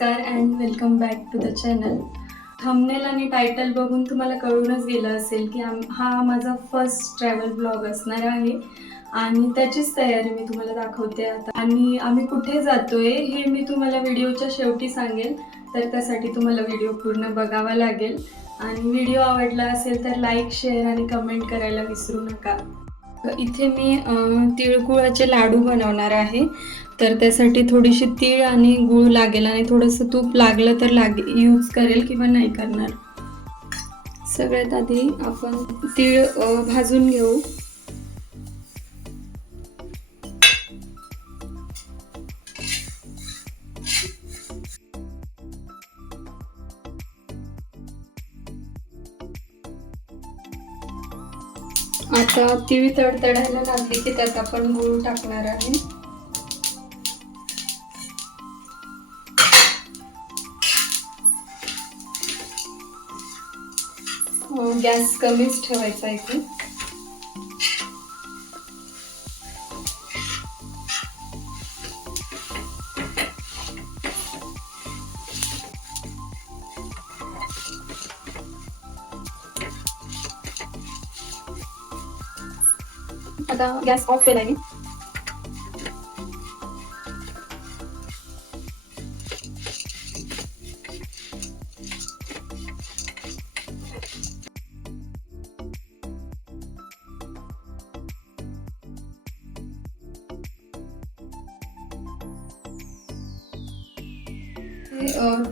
नमस्कार and welcome back to the channel. Thumbnail आणि title बघून तुम्हाला कळूनच गेलं असेल की हा माझा फर्स्ट ट्रॅव्हल ब्लॉग असणार आहे आणि त्याचीच तयारी मी तुम्हाला दाखवते आता. आणि आम्ही कुठे जातोय हे मी तुम्हाला व्हिडिओच्या शेवटी सांगेल, तर त्यासाठी तुम्हाला व्हिडिओ पूर्ण बघावा लागेल. आणि व्हिडिओ आवडला असेल तर लाईक, शेअर आणि कमेंट करायला विसरू नका. इथे मी तिळगुळाचे लाडू बनवणार आहे. तर त्यासाठी थोडीशी तीळ आणि गूळ लागेल आणि थोडंसं तूप लागलं तर यूज करेल किंवा नाही करणार. सगळ्यात आधी आपण तीळ भाजून घेऊ. आता तीळ तडतडायला लागली की त्यात आपण गूळ टाकणार आहे. गॅस कमीच ठेवायचा इथे. आता गॅस ऑफ केला आहे.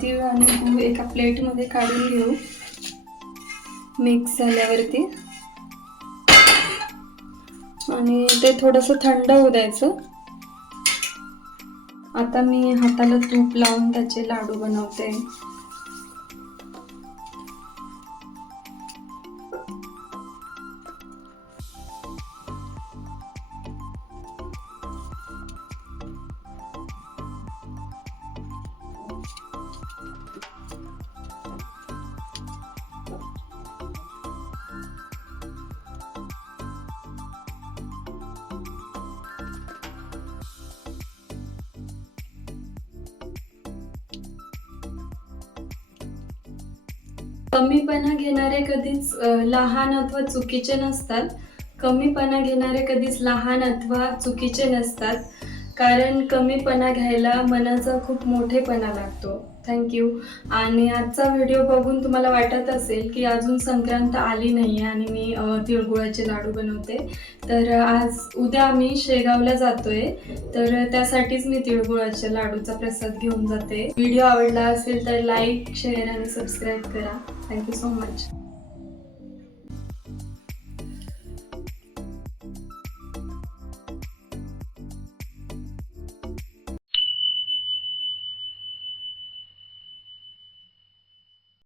तीळ आणि गूळ एका प्लेटमध्ये काढून घेऊ. मिक्स झाल्यावरती आणि ते थोडंसं थंड होऊ द्यायचं. आता मी हाताला तूप लावून त्याचे लाडू बनवते. कमीपणा घेणारे कधीच लहान अथवा चुकीचे नसतात. कमीपणा घेणारे कधीच लहान अथवा चुकीचे नसतात, कारण कमीपणा घ्यायला मनाचा खूप मोठेपणा लागतो. थँक्यू. आणि आजचा व्हिडिओ बघून तुम्हाला वाटत असेल की अजून संक्रांत आली नाही आहे आणि मी तिळगुळाचे लाडू बनवते. तर उद्या आम्ही शेगावला जातोय, तर त्यासाठीच मी तिळगुळाच्या लाडूचा प्रसाद घेऊन जाते. व्हिडिओ आवडला असेल तर लाईक, शेअर आणि सबस्क्राईब करा. Thank you so much.